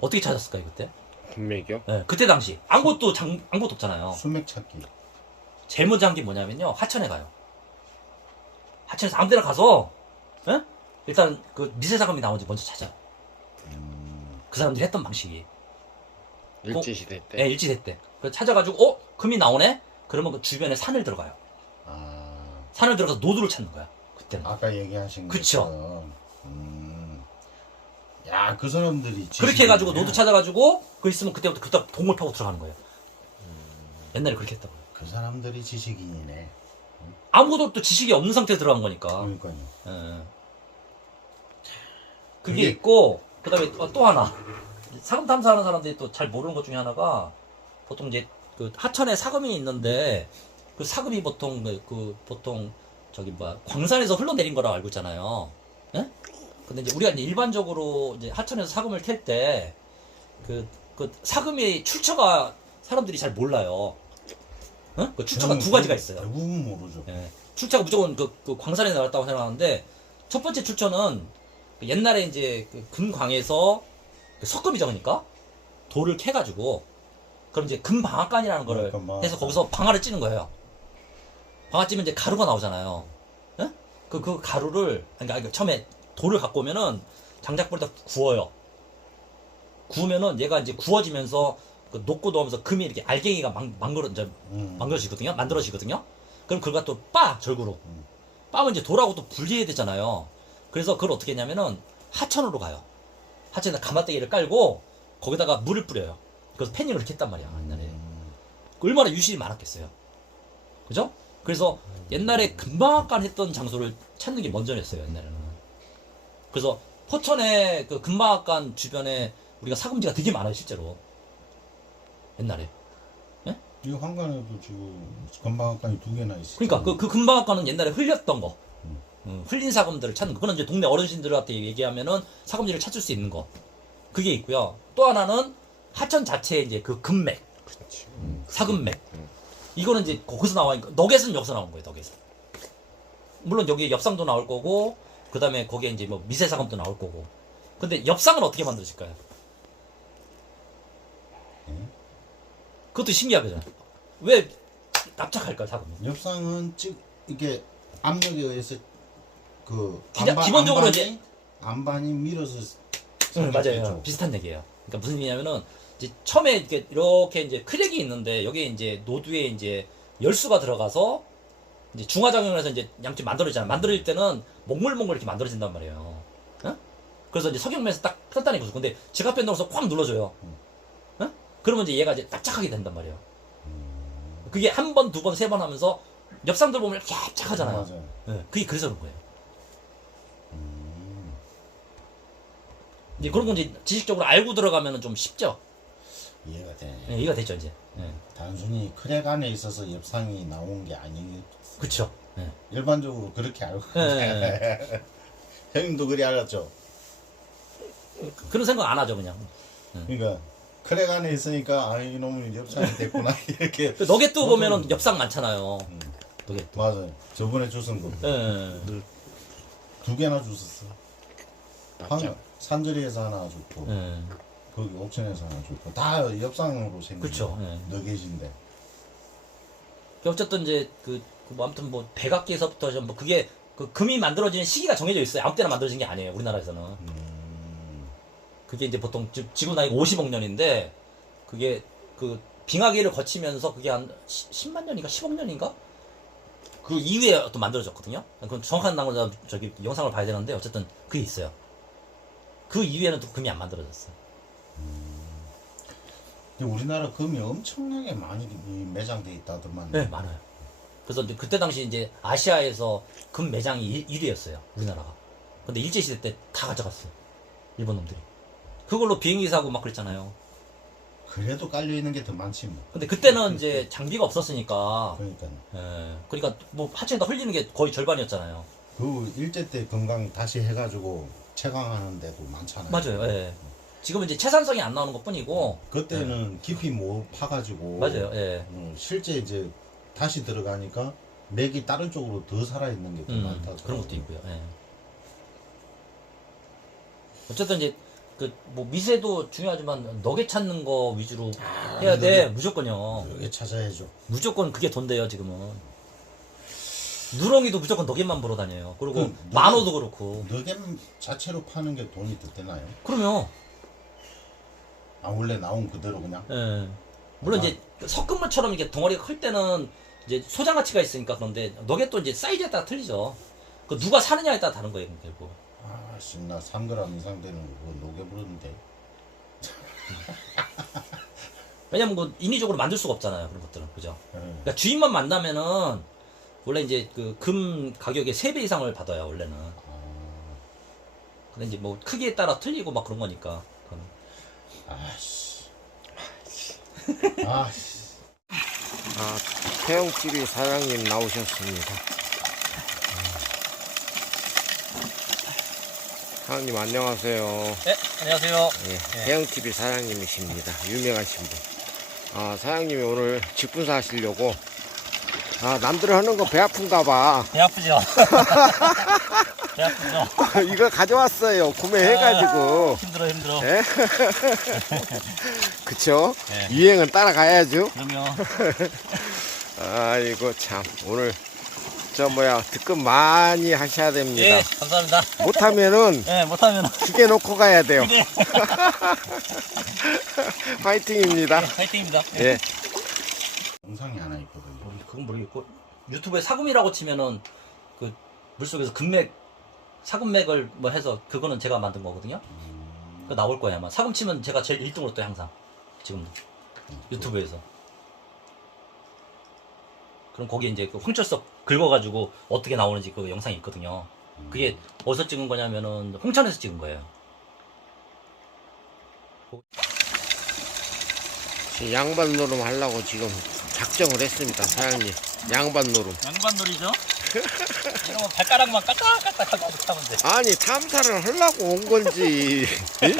어떻게 찾았을까요 그때? 금맥이요? 네, 그때 당시 아무것도 아무것도 없잖아요. 수맥 찾기. 제일 먼저 한 게 뭐냐면요, 하천에 가요. 하천에서 아무 데나 가서, 예? 일단 그 미세사금이 나오는지 먼저 찾아요. 그 사람들이 했던 방식이. 일제시대 때? 네, 일제시대 때. 그 찾아가지고, 금이 나오네? 그러면 그 주변에 산을 들어가요. 아, 산을 들어가서 노두를 찾는 거야. 그때는. 아까 얘기하신 그쵸. 것처럼. 야, 그 사람들이 그렇게 해가지고 노두 찾아가지고, 그 있으면 그때 동물 파고 들어가는 거예요. 옛날에 그렇게 했다고요. 그 사람들이 지식인이네. 아무것도 또 지식이 없는 상태에 들어간 거니까. 그러니까요. 예. 그게 있고, 그 다음에 또 하나. 사금 탐사하는 사람들이 또 잘 모르는 것 중에 하나가, 보통 이제 그 하천에 사금이 있는데, 그 사금이 보통 보통 저기 광산에서 흘러내린 거라고 알고 있잖아요. 예? 근데 이제 우리가 이제 일반적으로 이제 하천에서 사금을 캘 때, 그 사금의 출처가 사람들이 잘 몰라요. 어? 그 출처가 두 가지가 있어요. 대부분 모르죠. 예. 출처가 무조건 그 광산에 나왔다고 생각하는데, 첫 번째 출처는 옛날에 이제 그 금광에서 그 석금이 적으니까 돌을 캐가지고, 그럼 이제 금방앗간이라는 거를 해서 거기서 방아를 찌는 거예요. 방아 찌면 이제 가루가 나오잖아요. 예? 그 가루를, 그러니까 처음에 돌을 갖고 오면은 장작불에다 구워요. 구우면은 얘가 이제 구워지면서 그 녹고 넣으면서 금이 이렇게 알갱이가 만들어지거든요. 그럼 그걸 또 절구로. 빠면 이제 돌하고 또 분리해야 되잖아요. 그래서 그걸 어떻게 했냐면은 하천으로 가요. 하천에다 가마떼기를 깔고 거기다가 물을 뿌려요. 그래서 패닝을 이렇게 했단 말이야, 옛날에. 얼마나 유실이 많았겠어요. 그죠? 그래서 옛날에 금방앗간 했던 장소를 찾는 게 먼저였어요, 옛날에는. 그래서 포천에 그 금방앗간 주변에 우리가 사금지가 되게 많아요, 실제로. 옛날에. 예? 이 황간에도 지금 금방앗간이 2개나 있어요. 그러니까 그 금방앗간은 옛날에 흘렸던 거. 흘린 사금들을 찾는 거. 그건 이제 동네 어르신들한테 얘기하면은 사금지를 찾을 수 있는 거. 그게 있고요. 또 하나는 하천 자체에 이제 그 금맥. 그렇지. 사금맥. 이거는 이제 거기서 나와니까, 너겟은 여기서 나온 거예요, 너겟은. 물론 여기 엽상도 나올 거고, 그 다음에 거기에 이제 뭐 미세사금도 나올 거고. 근데 엽상은 어떻게 만들어질까요? 그것도 신기하거든요. 왜 납작할까요, 사금은? 엽상은 이게 압력에 의해서 그 기본적으로 이제 안반이 밀어서 맞아요. 비슷한 얘기예요. 그러니까 무슨 얘기냐면은 이제 처음에 이렇게 이제 크랙이 있는데 여기에 이제 노두에 이제 열수가 들어가서 이제 중화작용을 해서 이제 양쪽 만들어지잖아요. 만들어질 때는 몽글몽글 이렇게 만들어진단 말이에요. 어? 그래서 이제 석영면에서 딱 단단히 구조. 근데 지갑 변동해서 콱 눌러줘요. 어? 그러면 이제 얘가 이제 납작하게 된단 말이에요. 그게 한 번, 두 번, 세 번 하면서 엽상들 보면 이렇게 납작하잖아요. 맞아요. 네, 그게 그래서 그런 거예요. 이제 그런 거 이제 지식적으로 알고 들어가면은 좀 쉽죠. 이해가 돼. 네, 이해가 됐죠 이제. 네. 단순히 크랙 안에 있어서 엽상이 나온 게 아니에요. 그쵸. 네. 일반적으로 그렇게 알고. 네. 형님도 그리 알았죠. 그런 생각 안 하죠 그냥. 그러니까 크랙 안에 있으니까 아 이놈이 엽상이 됐구나 이렇게. 너겟도 보면은 엽상 많잖아요. 너겟도. 맞아요. 저번에 주신 거. 네. 2개나 주셨어. 맞죠? 산저리에서 하나 줬고 네. 거기 옥천에서 하나 줬고 다 엽상으로 생긴 그쵸. 네. 너겟인데. 어쨌든 이제 뭐 아무튼 뭐 백악기에서부터 좀 뭐 그게 그 금이 만들어지는 시기가 정해져 있어요. 아무 때나 만들어진 게 아니에요. 우리나라에서는. 그게 이제 보통 지구 나이가 50억 년인데 그게 그 빙하기를 거치면서 그게 한 10만 년인가 10억 년인가 그 이후에 또 만들어졌거든요. 그건 정확한 건 저기 영상을 봐야 되는데 어쨌든 그게 있어요. 그 이후에는 또 금이 안 만들어졌어요. 근데 우리나라 금이 엄청나게 많이 매장돼 있다더만. 네, 많아요. 그래서 이제 그때 당시 이제 아시아에서 금 매장이 1위였어요. 우리나라가. 근데 일제시대 때 다 가져갔어요. 일본 놈들이. 그걸로 비행기 사고 막 그랬잖아요. 그래도 깔려 있는 게 더 많지 뭐. 근데 그때는 이제 장비가 없었으니까. 그러니까 예. 그러니까 뭐 하천에다 흘리는 게 거의 절반이었잖아요. 그 일제 때 금강 다시 해가지고 채광하는 데도 많잖아요. 맞아요. 예. 지금은 이제 채산성이 안 나오는 것 뿐이고. 그때는 깊이 못 파가지고. 맞아요. 예. 실제 이제 다시 들어가니까 맥이 다른 쪽으로 더 살아있는 게 더 많다. 그런 것도 있고요. 예. 어쨌든 이제 그 뭐 미세도 중요하지만 너겟 찾는 거 위주로 해야 돼. 무조건요. 여기 찾아야죠. 무조건 그게 돈대요 지금은. 누렁이도 무조건 너겟만 보러 다녀요. 그리고 그 만호도 그렇고. 너겟 자체로 파는 게 돈이 더 되나요? 그러면 아 원래 나온 그대로 그냥? 예. 물론 이제 섞은물처럼 이게 덩어리가 클 때는 이제 소장 가치가 있으니까 그런데 너겟도 이제 사이즈에 따라 틀리죠. 그 누가 사느냐에 따라 다른 거예요 결국. 아씨 나 3g 이상 되는 거 녹여 부르는데. 왜냐면 그 인위적으로 만들 수가 없잖아요 그런 것들은 그죠. 예. 그러니까 주인만 만나면은 원래 이제 그 금 가격의 3배 이상을 받아요 원래는. 근데 이제 뭐 크기에 따라 틀리고 막 그런 거니까. 그건. 아씨. 아씨. 아, 태영TV 사장님 나오셨습니다. 사장님 안녕하세요. 네 안녕하세요. 예, 태영TV 사장님이십니다. 유명하신 분. 아, 사장님이 오늘 직분사 하시려고. 아, 남들 하는 거 배 아픈가 봐. 배 아프죠. 배 아프죠. 이거 가져왔어요. 구매해가지고. 힘들어. 예? 그쵸? 예. 유행은 따라가야죠. 그럼요. 아이고, 참. 오늘, 득금 많이 하셔야 됩니다. 예 감사합니다. 못하면은, 예 못하면 기계 놓고 가야 돼요. 네. 화이팅입니다. 파이팅입니다. 예. 영상이 하나 있거든요. 그건 모르겠고 유튜브에 사금이라고 치면은 그 물속에서 금맥 사금맥을 뭐 해서 그거는 제가 만든 거거든요. 그 나올 거예요 아마. 사금 치면 제가 제일 1등으로 떠요 항상 지금도 유튜브에서. 그럼 거기에 이제 그 홍철석 긁어가지고 어떻게 나오는지 그 영상이 있거든요. 그게 어디서 찍은 거냐면은 홍천에서 찍은 거예요. 지금 양반 노름 하려고 지금 작정을 했습니다, 사장님. 양반 노름. 양반놀이죠? 이러면 발가락만 까딱까딱 하고 하면 돼. 아니, 탐사를 하려고 온 건지. 예?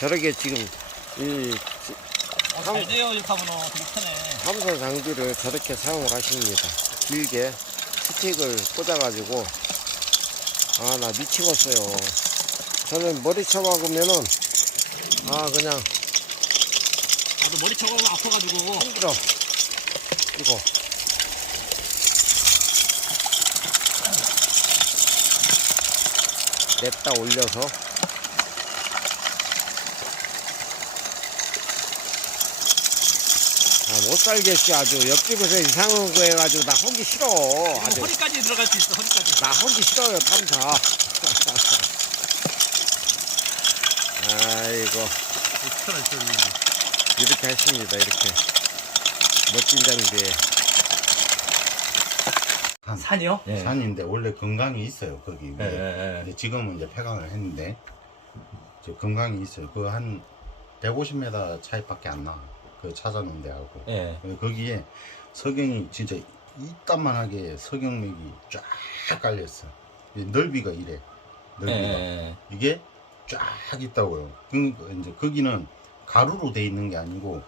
저렇게 지금, 잘 돼요 이렇게 하면 되게 편해. 탐사 장비를 저렇게 사용을 하십니다. 길게 스틱을 꽂아가지고. 아, 나 미치겠어요. 저는 머리 쳐박으면은, 그냥 나도 머리 쳐가고 아파가지고. 힘들어. 이거. 냅다 올려서. 못 살겠지, 아주. 옆집에서 이상한 거 해가지고, 나 하기 싫어. 아주. 허리까지 들어갈 수 있어 허리까지. 나 하기 싫어요, 탐사. 아이고. 이렇게 하십니다, 이렇게. 멋진 장비에. 산이요? 예. 산인데 원래 건강이 있어요 거기 위에. 예. 근데 지금은 이제 폐강을 했는데 저 건강이 있어요. 그 한 150m 차이밖에 안 나. 그 찾아놓은 데하고. 예. 거기에 석영이 진짜 이따만하게 석영맥이 쫙 깔렸어. 넓이가 이래. 넓이가 예. 이게 쫙 있다고요. 그러니까 이제 거기는 가루로 돼 있는 게 아니고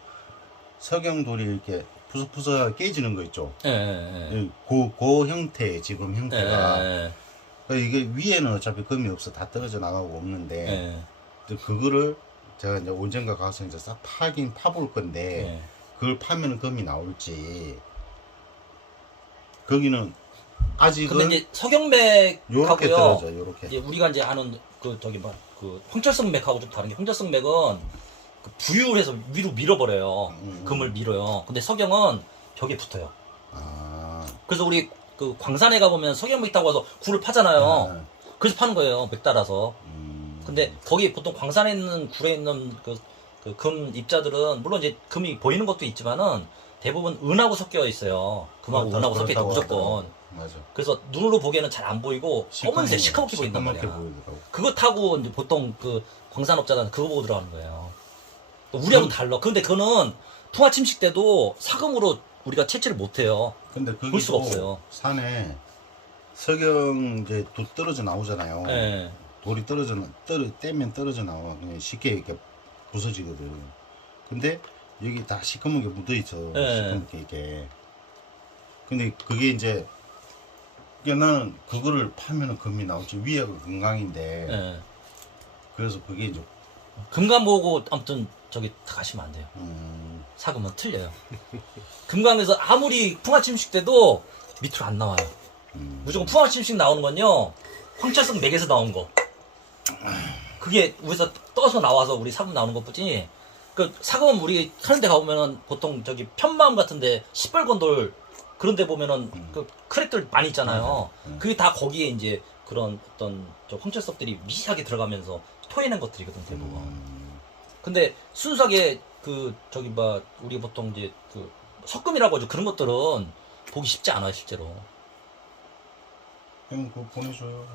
석영돌이 이렇게 푸석푸석 깨지는 거 있죠. 예. 그 형태 지금 형태가. 예. 그러니까 이게 위에는 어차피 금이 없어. 다 떨어져 나가고 없는데 예. 이제 그거를 제가 이제 언젠가 가서 이제 싹 파볼 건데 예. 그걸 파면 금이 나올지. 거기는 아직은 근데 이제 석영맥하고요. 요렇게 떨어져. 요렇게. 이제 우리가 이제 아는 그 저기 그 홍철성 맥하고 좀 다른 게 홍철성 맥은 그 부유해서 위로 밀어버려요. 금을 밀어요. 근데 석영은 벽에 붙어요. 아. 그래서 우리 그 광산에 가보면 석영맥 타고 와서 굴을 파잖아요. 아. 그래서 파는 거예요. 맥 따라서. 근데 거기 보통 광산에 있는 굴에 있는 그 금 입자들은 물론 이제 금이 보이는 것도 있지만은 대부분 은하고 섞여 있어요. 금하고 은하고 섞여 있다 무조건. 맞아. 그래서 눈으로 보기에는 잘 안 보이고 검은색 시커멓게 보인단 말이야. 보이더라고. 그거 타고 이제 보통 그 광산업자들은 그거 보고 들어가는 거예요. 우리하고는 달라. 근데 그거는 풍화 침식 때도 사금으로 우리가 채취를 못 해요. 근데 볼 수가 거기도 없어요. 산에 석영 이제 떨어져 나오잖아요. 예. 돌이 떼면 떨어져 나와. 그냥 쉽게 이렇게 부서지거든. 근데 여기 다 시커멓게 묻어 있어. 예. 시커멓게 이렇게. 근데 그게 이제 그러니까 나는 그거를 파면은 금이 나오지. 위에가 금강인데. 예. 그래서 그게 이제 금강 보고 아무튼 저기 가시면 안 돼요. 사금은 틀려요. 금강에서 아무리 풍화침식 때도 밑으로 안 나와요. 무조건 풍화침식 나오는 건요, 황철성 맥에서 나온 거. 그게 위에서 떠서 나와서 우리 사금 나오는 것 뿐이지. 그 사금은 우리 하는 데 가보면은 보통 저기 편마음 같은데 시뻘건 돌 그런 데 보면은 그 크랙들 많이 있잖아요. 그게 다 거기에 이제 그런 어떤 저 황철석들이 미세하게 들어가면서 토해낸 것들이거든, 대부분. 근데 순수하게 그 저기 뭐 우리 보통 이제 그 석금이라고 하죠. 그런 것들은 보기 쉽지 않아요, 실제로. 형 그거 보내줘요.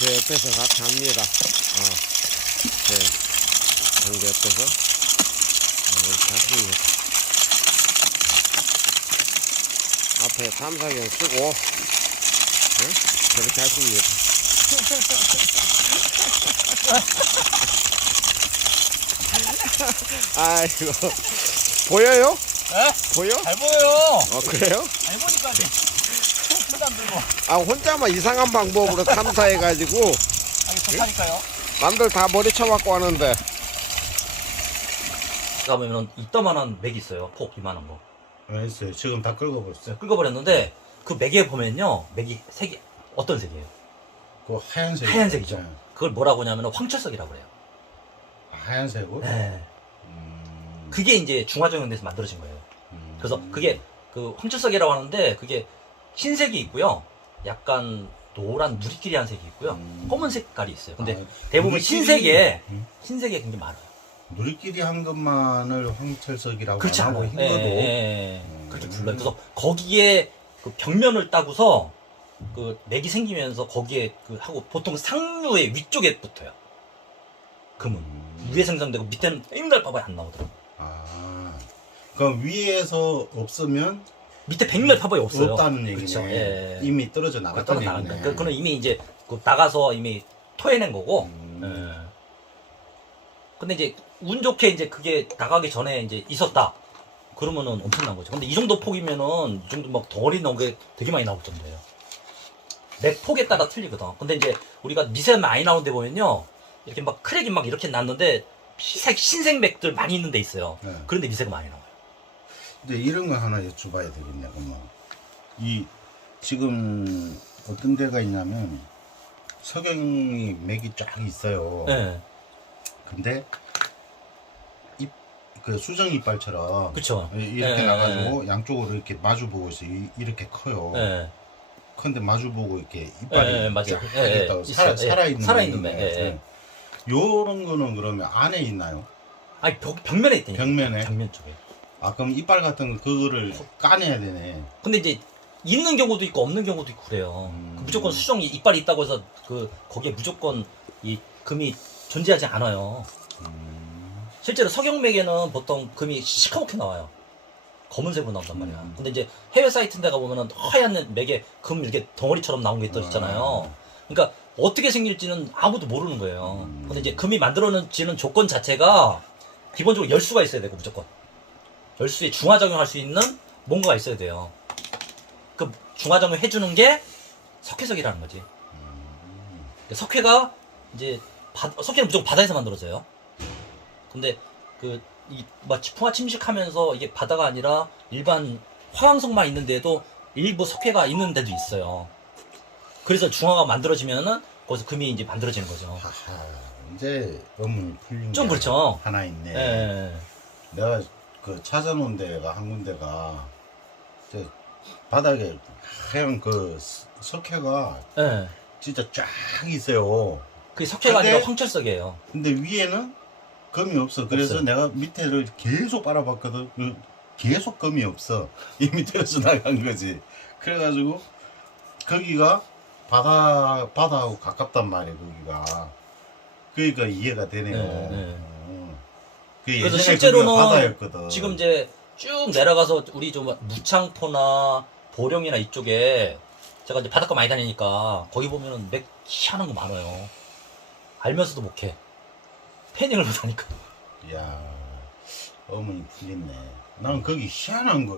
제 옆에서 같이 합니다. 제 관계 옆에서 이렇게 하십니다. 앞에 탐사경 쓰고 저렇게 하십니다. 아이고 보여요? 네? 보여? 잘 보여요. 그래요? 잘 보니까 손도 안 들고. 혼자만 이상한 방법으로 탐사해가지고 아니 좋다니까요. 남들 다 머리 쳐박고 하는데. 가보면은 이따만한 맥이 있어요. 폭 이만한 거. 했어요. 지금 다 긁어버렸어요. 긁어버렸는데 그 맥에 보면요, 맥이 색이 어떤 색이에요? 그 하얀색. 하얀색이죠. 그걸 뭐라고 하냐면 황철석이라고 그래요. 하얀색으로? 네. 그게 이제 중화정연에서 만들어진 거예요. 그래서 그게 그 황철석이라고 하는데 그게 흰색이 있고요. 약간 노란 누리끼리한 색이 있고요. 검은 색깔이 있어요. 근데 대부분 흰색에 굉장히 많아요. 누리끼리 한 것만을 황철석이라고 그렇지 안 하고 않아요. 흰 거도 그렇게 불러요. 그래서 거기에 그 벽면을 따고서 그 맥이 생기면서 거기에 그 하고 보통 상류의 위쪽에 붙어요. 금은 위에 생성되고 밑에는 맨날 봐봐야 안 나오더라고. 그럼 위에서 없으면 밑에 백날 파벌이 없어요. 없다는 얘기네. 그렇죠. 예. 이미 떨어져 나갔다는 얘기네. 그거는 이미 이제 그 나가서 이미 토해낸 거고. 예. 근데 이제 운 좋게 이제 그게 나가기 전에 이제 있었다. 그러면은 엄청난 거죠. 근데 이 정도 폭이면은 이 정도 막 덩어리 나온 게 되게 많이 나올 정도예요. 맥 폭에 따라 틀리거든. 근데 이제 우리가 미세 많이 나오는 데 보면요, 이렇게 막 크랙이 막 이렇게 났는데 흰색 맥들 많이 있는 데 있어요. 네. 그런데 미세가 많이 나와요. 근데 이런 거 하나 여쭤봐야 되겠네. 그러면 이 지금 어떤 데가 있냐면 석영이 맥이 쫙 있어요. 네. 근데 그 수정 이빨처럼 그쵸. 이렇게 네, 나가지고 양쪽으로 이렇게 마주 보고 있어. 이렇게 커요. 네. 근데 마주 보고 이렇게 이빨이 네, 맞아요. 살아있는 살아있는 맥. 맥. 요런 거는 그러면 안에 있나요? 아니 벽면에 있다니까. 벽면에? 벽면 쪽에. 그럼 이빨 같은 거 그거를 까내야 되네. 근데 이제 있는 경우도 있고 없는 경우도 있고 그래요. 무조건 수정이 이빨이 있다고 해서 그 거기에 무조건 이 금이 존재하지 않아요. 실제로 석영맥에는 보통 금이 시커멓게 나와요. 검은색으로 나온단 말이야. 근데 이제 해외 사이트인데 가보면은 하얀 맥에 금 이렇게 덩어리처럼 나온 게 있잖아요. 그러니까 어떻게 생길지는 아무도 모르는 거예요. 근데 이제 금이 만들어지는 조건 자체가 기본적으로 열수가 있어야 되고 무조건. 열수에 중화작용할 수 있는 뭔가가 있어야 돼요. 그 중화작용 해주는 게 석회석이라는 거지. 석회가 이제 석회는 무조건 바다에서 만들어져요. 근데 풍화 침식하면서 이게 바다가 아니라 일반 화양석만 있는데도 일부 석회가 있는 데도 있어요. 그래서 중화가 만들어지면은 거기서 금이 이제 만들어지는 거죠. 이제 의문이 풀린 좀 게 그렇죠. 하나 있네. 예. 내가 그 찾아놓은 데가 한 군데가 저 바닥에 하얀 그 석회가 예. 진짜 쫙 있어요. 그게 석회가 근데- 아니라 황철석이에요. 근데 위에는 금이 없어. 그래서 없어요. 내가 밑에를 계속 빨아봤거든. 계속 금이 없어. 이 밑에서 나간 거지. 그래가지고 거기가 바다하고 가깝단 말이에요. 거기가. 그러니까 이해가 되네요. 그 그래서 예전에 실제로는 거기가 바다였거든. 지금 이제 쭉 내려가서 우리 좀 무창포나 보령이나 이쪽에 제가 이제 바닷가 많이 다니니까 거기 보면은 맥 희한한 거 많아요. 알면서도 못해. 패닝을 못하니까. 이야, 어머니 풀렸네. 난 거기 희한한 거.